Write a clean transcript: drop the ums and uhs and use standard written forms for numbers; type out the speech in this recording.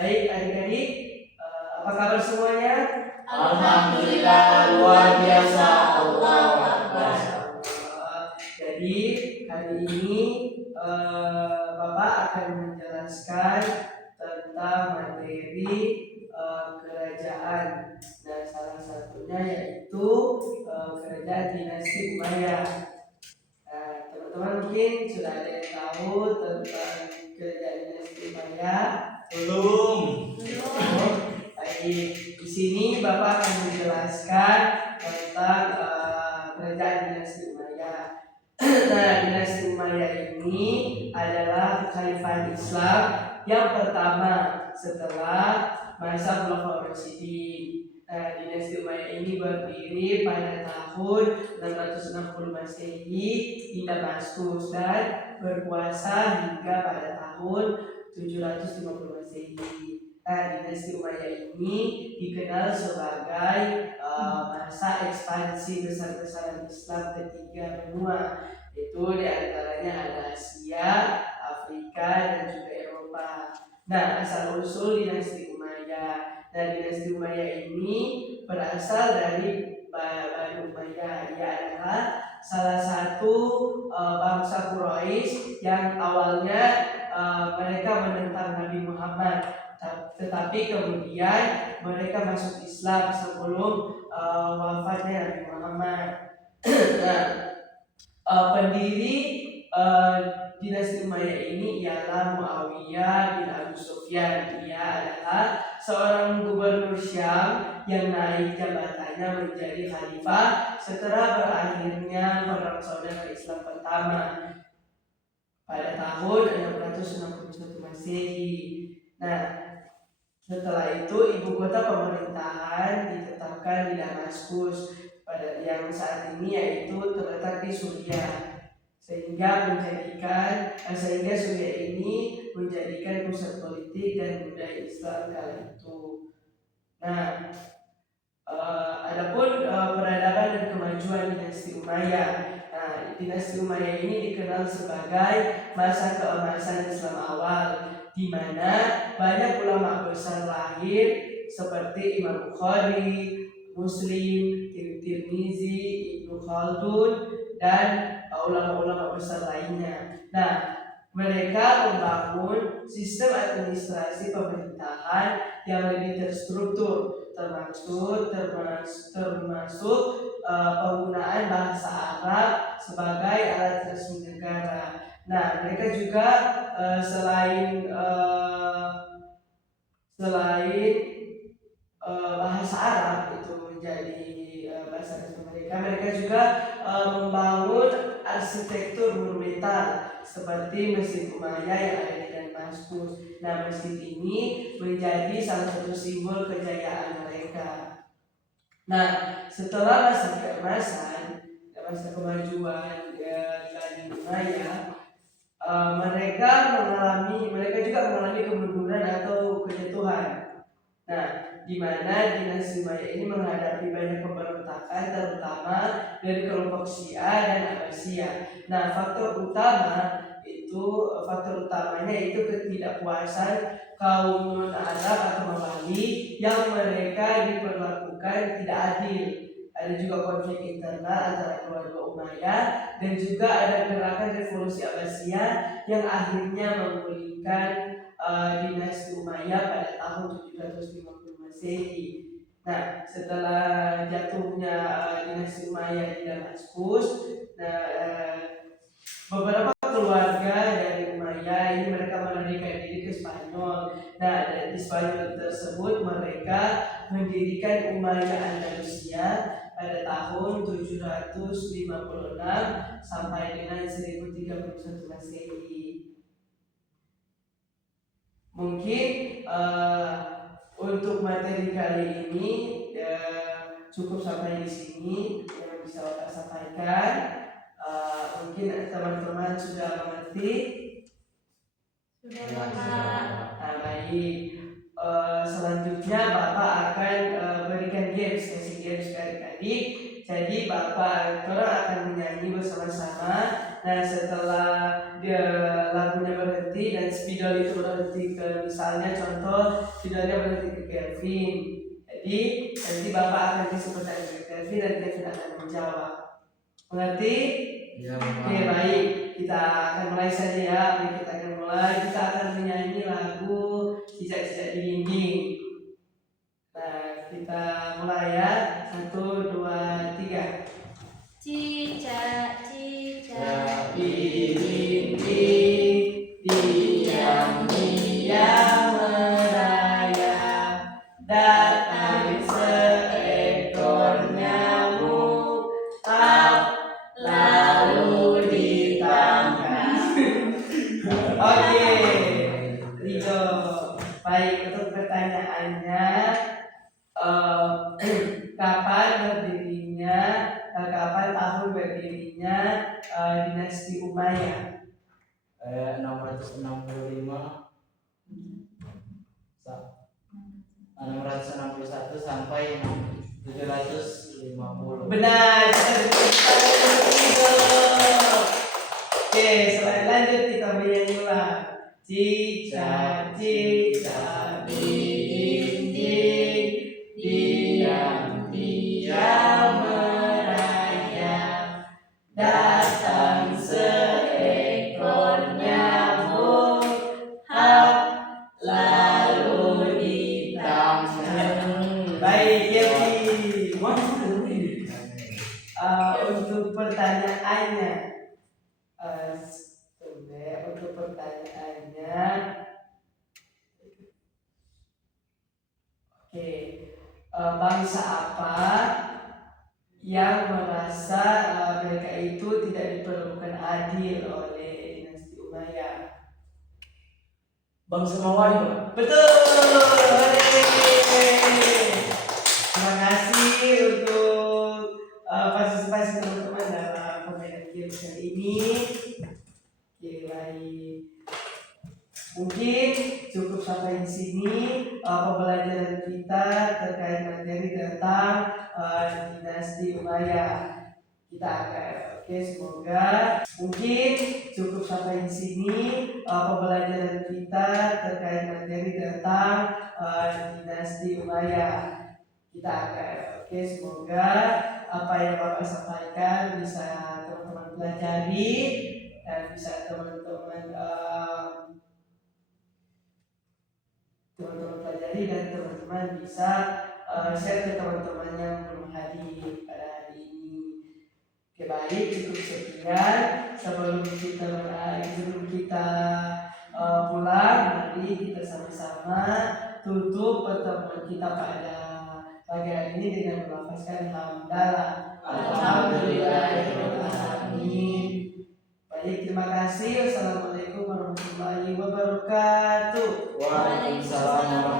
Baik adik-adik, apa kabar semuanya? Alhamdulillah, luar biasa. Allahu Akbar. Jadi hari ini Bapak akan menjelaskan tentang materi kerajaan. Dan salah satunya yaitu kerajaan dinasti Umayyah. Teman-teman mungkin sudah ada yang tahu tentang kerajaan dinasti Umayyah? Belum. Baik, di sini Bapak akan menjelaskan tentang kerajaan dinasti Umayyah. Nah, dinasti Umayyah ini adalah khalifah Islam yang pertama setelah masa Khulafaur Rasyidin. Nah, dinasti Umayyah ini berdiri pada tahun 660 Masehi di Damaskus dan berkuasa hingga pada tahun 750 Masehi. Nah, dinasti Umayyah ini dikenal sebagai masa ekspansi besar-besaran Islam ketiga benua, itu diantaranya ada Asia, Afrika, dan juga Eropa. Nah, asal usul dinasti Umayyah. Nah, dinasti Umayyah ini berasal dari Bani Umayyah. Ia adalah salah satu bangsa Quraisy yang awalnya mereka menentang Nabi Muhammad, tetapi kemudian mereka masuk Islam sebelum wafatnya Nabi Muhammad. Nah, pendiri dinasti Umayyah ini ialah Muawiyah bin Abi Sufyan. Ia adalah seorang gubernur Syam yang naik jabatannya menjadi khalifah setelah berakhirnya perang saudara Islam pertama pada tahun 661 Masehi. Nah, setelah itu ibu kota pemerintahan ditetapkan di Damaskus yang saat ini yaitu terletak di Suriah, sehingga Suriah ini menjadikan pusat politik dan budaya Islam kala itu. Nah, adapun peradaban dan kemajuan dinasti Umayyah. Nah, dinasti Umayyah ini dikenal sebagai masa keemasan Islam awal, di mana banyak ulama besar lahir seperti Imam Bukhari, Muslim, Tirmizi, Ibnu Khaldun, dan ulama-ulama besar lainnya. Nah, mereka membangun sistem administrasi pemerintahan yang lebih terstruktur, termasuk penggunaan bahasa Arab sebagai alat resmi negara. Nah, mereka juga selain bahasa Arab itu menjadi bahasa resmi mereka juga membangun arsitektur monumental seperti Masjid Umayyah yang ada di Damaskus. Nah, masjid ini menjadi salah satu simbol kejayaan mereka. Nah, setelah masa keemasan dan masa kemajuan Bani Umayyah, mereka juga mengalami kemunduran atau kejatuhan. Nah, di mana dinasti Umayyah ini menghadapi banyak pemberontakan, terutama dari kelompok Syiah dan Abbasiyah. Nah, faktor utamanya itu ketidakpuasan kaum non-Arab atau Mawali yang mereka diperlakukan tidak adil. Ada juga konflik internal antara keluarga Umayyah dan juga ada gerakan revolusi Abbasiyah yang akhirnya memulihkan dinasti Umayyah pada tahun 750 Masehi. Nah, setelah jatuhnya dinasti Umayyah di Damaskus, beberapa keluarga dari Umayyah ini mereka melarikan diri ke Spanyol. Nah, di Spanyol tersebut mereka mendirikan Umayyah Andalusia pada tahun 756 sampai dengan 1031 Masehi. Mungkin untuk materi kali ini cukup sampai di sini yang bisa Bapak sampaikan. Mungkin teman-teman sudah mengerti? Sudah. Nah, baik. Selanjutnya Bapak akan berikan kasih games ke adik-adik. Jadi Bapak akan menyanyi bersama-sama. Nah, setelah lagunya berhenti dan spidol itu berhenti ke misalnya contoh judulnya berarti ke Kelvin. Jadi nanti Bapak akan kasih pertanyaan ke Kelvin dan Kelvin akan menjawab. Mengerti? Ya, Oke, baik. Kita akan mulai saja ya. Kita akan menyanyi lagu Cicak-cicak di dinding. Nah, kita mulai ya. 1, 2, 3. Cicak-cicak Di dinding diam-diam merayap, datang seekor nyamuk, lalu ditangkap. Oke, Rido. Baik, untuk pertanyaannya, kapan tahun berdirinya dinasti Umayyah? 665 661 sampai 750. Benar, oke, lanjut kita menyanyi ulang. Cicak-cicak di dinding, diam-diam merayap, datang seekor nyamuk, lalu ditangkap. Baik, Yepi. Untuk pertanyaannya, bangsa apa yang merasa mereka itu tidak diperlukan adil oleh dinasti Umayyah? Bangsa Mawari, Pak. Betul. Terima kasih untuk partisipasi teman-teman dalam permainan game kali ini. Oke, baik. Mungkin cukup sampai di sini pembelajaran kita terkait materi tentang dinasti Umayyah. Kita akan semoga mungkin cukup sampai di sini pembelajaran kita terkait materi tentang dinasti Umayyah. Kita akan semoga apa yang Bapak sampaikan bisa teman-teman pelajari dan bisa teman-teman pelajari dan teman-teman bisa share ke teman-teman yang belum hadir pada hari ini. Oke, baik, cukup sekian. Sebelum kita pulang, mari kita sama-sama tutup pertemuan kita pada pagi hari ini dengan melafazkan hamdalah. Alhamdulillahirobbilalamin. Baik, terima kasih. Wassalamualaikum warahmatullahi wabarakatuh. Waalaikumsalam warahmatullahi wabarakatuh.